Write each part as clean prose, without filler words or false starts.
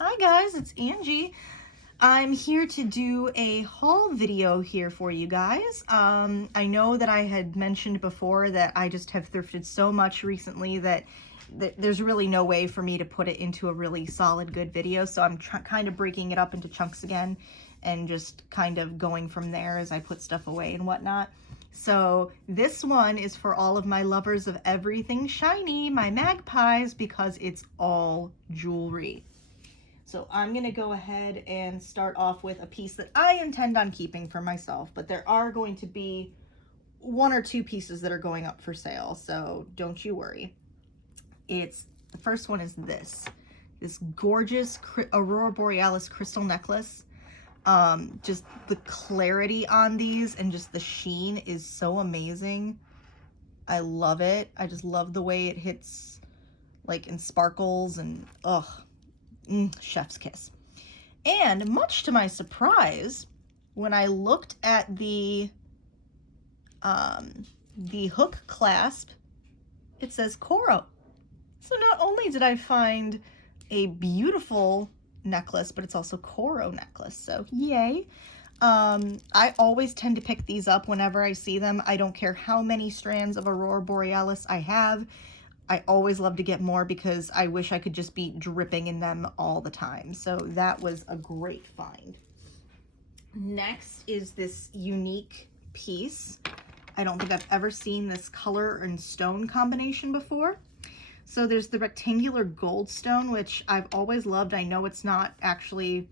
Hi guys, it's Angie. I'm here to do a haul video here for you guys. I know that I had mentioned before that I just have thrifted so much recently that there's really no way for me to put it into a really solid good video, so I'm kind of breaking it up into chunks again and just kind of going from there as I put stuff away and whatnot. So this one is for all of my lovers of everything shiny, my magpies, because it's all jewelry. So I'm going to go ahead and start off with a piece that I intend on keeping for myself, but there are going to be one or two pieces that are going up for sale, so don't you worry. The first one is this gorgeous Aurora Borealis crystal necklace. Just the clarity on these and just the sheen is so amazing. I love it. I just love the way it hits like in sparkles and chef's kiss. And much to my surprise, when I looked at the hook clasp, it says Coro. So not only did I find a beautiful necklace, but it's also Coro necklace. So yay. I always tend to pick these up whenever I see them. I don't care how many strands of Aurora Borealis I have. I always love to get more because I wish I could just be dripping in them all the time. So that was a great find. Next is this unique piece. I don't think I've ever seen this color and stone combination before. So there's the rectangular gold stone, which I've always loved. I know it's not actually,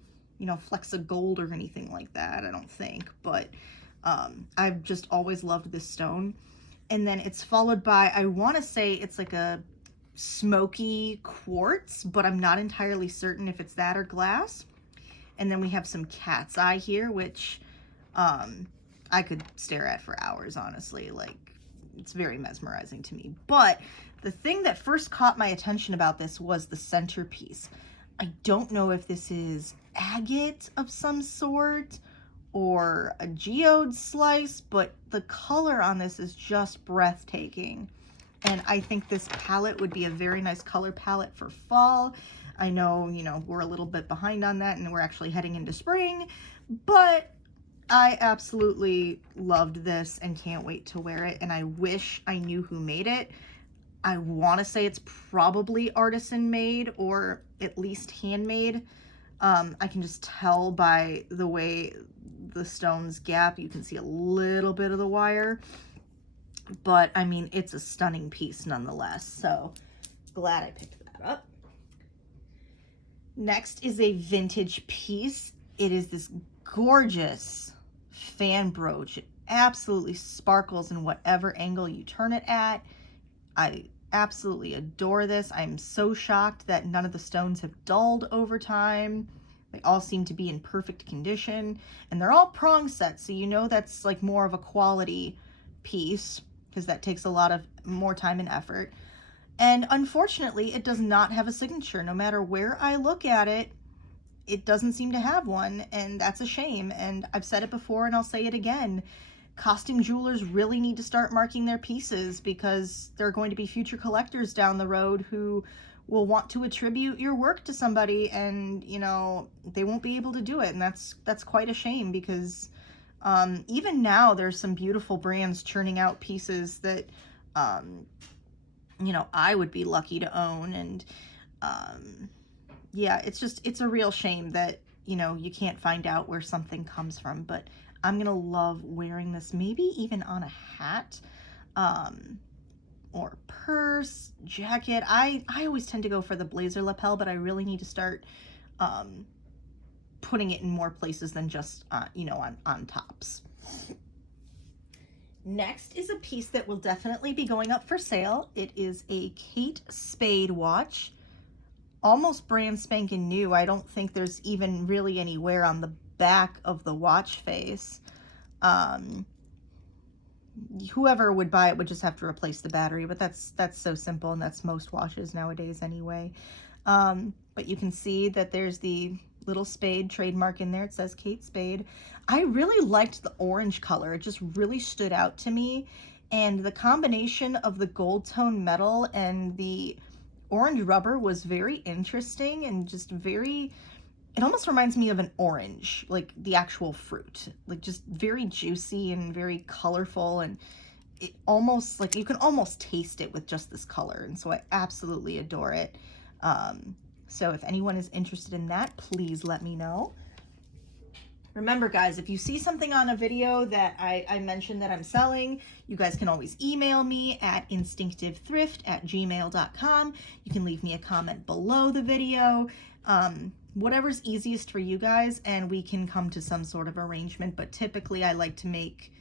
flecks of gold or anything like that, I don't think, but I've just always loved this stone. And then it's followed by, I want to say it's like a smoky quartz, but I'm not entirely certain if it's that or glass. And then we have some cat's eye here, which I could stare at for hours, honestly. Like, it's very mesmerizing to me. But the thing that first caught my attention about this was the centerpiece. I don't know if this is agate of some sort or a geode slice, but the color on this is just breathtaking. And I think this palette would be a very nice color palette for fall. I know, we're a little bit behind on that and we're actually heading into spring, but I absolutely loved this and can't wait to wear it. And I wish I knew who made it. I want to say it's probably artisan made or at least handmade. I can just tell by the way the stones gap. You can see a little bit of the wire, but I mean, it's a stunning piece nonetheless. So glad I picked that up. Next is a vintage piece. It is this gorgeous fan brooch. It absolutely sparkles in whatever angle you turn it at. I absolutely adore this. I'm so shocked that none of the stones have dulled over time. They all seem to be in perfect condition, and they're all prong sets, so that's like more of a quality piece because that takes a lot of more time and effort. And unfortunately, it does not have a signature. No matter where I look at it, it doesn't seem to have one, and that's a shame. And I've said it before and I'll say it again. Costume jewelers really need to start marking their pieces because there are going to be future collectors down the road who will want to attribute your work to somebody, and they won't be able to do it, and that's quite a shame because even now there's some beautiful brands churning out pieces that I would be lucky to own. And yeah, it's a real shame that you can't find out where something comes from. But I'm gonna love wearing this, maybe even on a hat or purse, jacket. I always tend to go for the blazer lapel, but I really need to start putting it in more places than just on tops. Next is a piece that will definitely be going up for sale. It is a Kate Spade watch, almost brand spanking new. I don't think there's even really any wear on the back of the watch face. Whoever would buy it would just have to replace the battery, but that's so simple, and that's most watches nowadays anyway. But you can see that there's the little spade trademark in there. It says Kate Spade. I really liked the orange color. It just really stood out to me, and the combination of the gold tone metal and the orange rubber was very interesting and just very, it almost reminds me of an orange, like the actual fruit, like just very juicy and very colorful, and it almost, like you can almost taste it with just this color, and so I absolutely adore it. So if anyone is interested in that, please let me know. Remember guys, if you see something on a video that I mentioned that I'm selling, you guys can always email me at instinctivethrift@gmail.com. You can leave me a comment below the video, whatever's easiest for you guys, and we can come to some sort of arrangement. But typically I like to make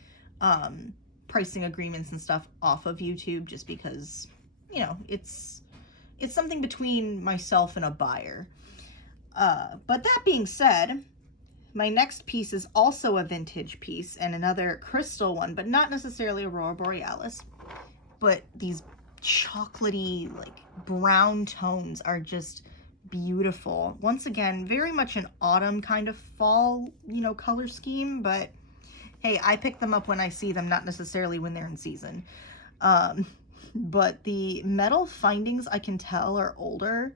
pricing agreements and stuff off of YouTube, just because, you know, it's something between myself and a buyer. But that being said, my next piece is also a vintage piece and another crystal one, but not necessarily Aurora Borealis. But these chocolatey, like brown tones are just beautiful. Once again, very much an autumn kind of fall, you know, color scheme, but hey, I pick them up when I see them, not necessarily when they're in season. But the metal findings, I can tell, are older.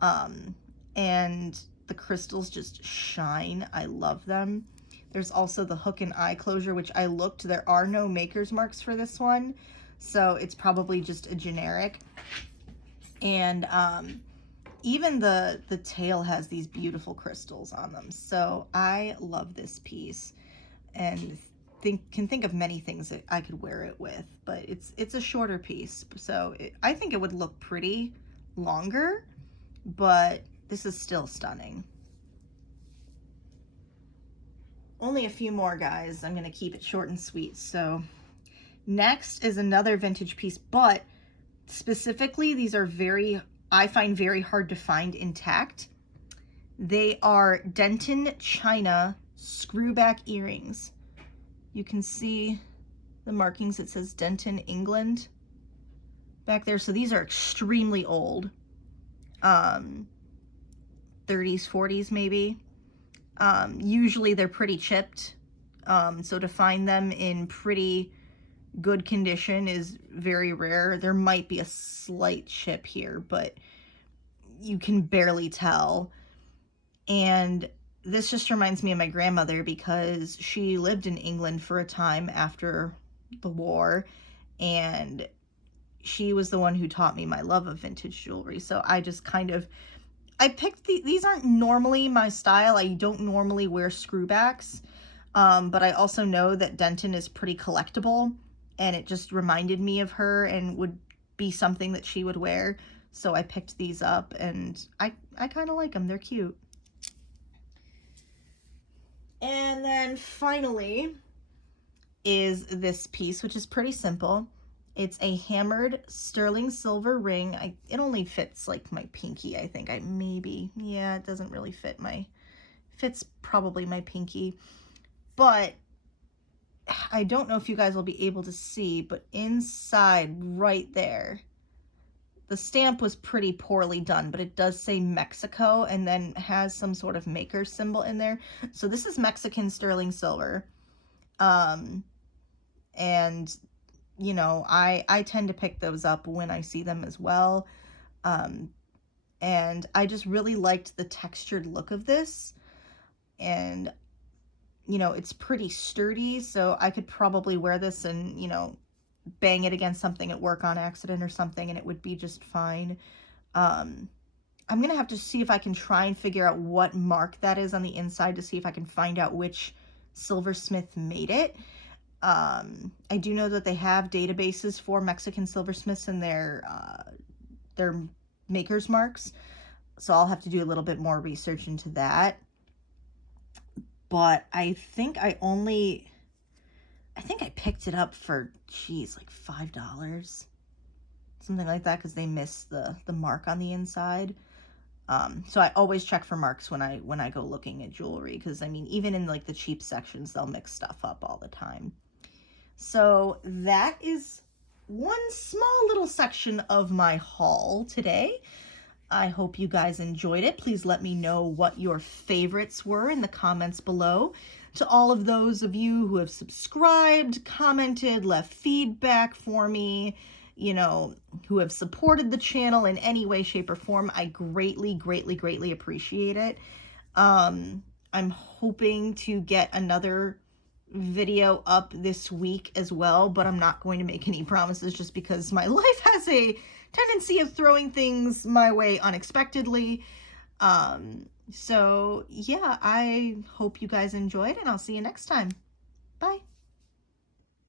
And the crystals just shine. I love them. There's also the hook and eye closure, which I looked, there are no maker's marks for this one, so it's probably just a generic. And even the tail has these beautiful crystals on them. So I love this piece, and can think of many things that I could wear it with, but it's a shorter piece, so I think it would look pretty longer, but this is still stunning. Only a few more, guys. I'm gonna keep it short and sweet. So next is another vintage piece, but specifically these are I find very hard to find intact. They are Denton China screwback earrings. You can see the markings. It says Denton, England back there. So these are extremely old. 30s, 40s maybe. Usually they're pretty chipped, so to find them in pretty good condition is very rare. There might be a slight chip here, but you can barely tell. And this just reminds me of my grandmother, because she lived in England for a time after the war, and she was the one who taught me my love of vintage jewelry. So I just kind of, I picked these aren't normally my style. I don't normally wear screwbacks, but I also know that Denton is pretty collectible, and it just reminded me of her and would be something that she would wear. So I picked these up, and I kind of like them. They're cute. And then finally is this piece, which is pretty simple. It's a hammered sterling silver ring. It only fits like my pinky, I think. Yeah, it doesn't really fit fits probably my pinky. But I don't know if you guys will be able to see, but inside right there, the stamp was pretty poorly done, but it does say Mexico and then has some sort of maker symbol in there. So this is Mexican sterling silver. And you know, I tend to pick those up when I see them as well. And I just really liked the textured look of this. And, you know, it's pretty sturdy, so I could probably wear this and, you know, bang it against something at work on accident or something, and it would be just fine. I'm going to have to see if I can try and figure out what mark that is on the inside to see if I can find out which silversmith made it. I do know that they have databases for Mexican silversmiths and their maker's marks, so I'll have to do a little bit more research into that. But I think I picked it up for, geez, like $5, something like that, because they missed the mark on the inside. So I always check for marks when I go looking at jewelry, because I mean, even in like the cheap sections, they'll mix stuff up all the time. So that is one small little section of my haul today. I hope you guys enjoyed it. Please let me know what your favorites were in the comments below. To all of those of you who have subscribed, commented, left feedback for me, you know, who have supported the channel in any way, shape, or form. I greatly, greatly, greatly appreciate it. I'm hoping to get another video up this week as well, but I'm not going to make any promises just because my life has a tendency of throwing things my way unexpectedly. So yeah, I hope you guys enjoyed, and I'll see you next time. Bye.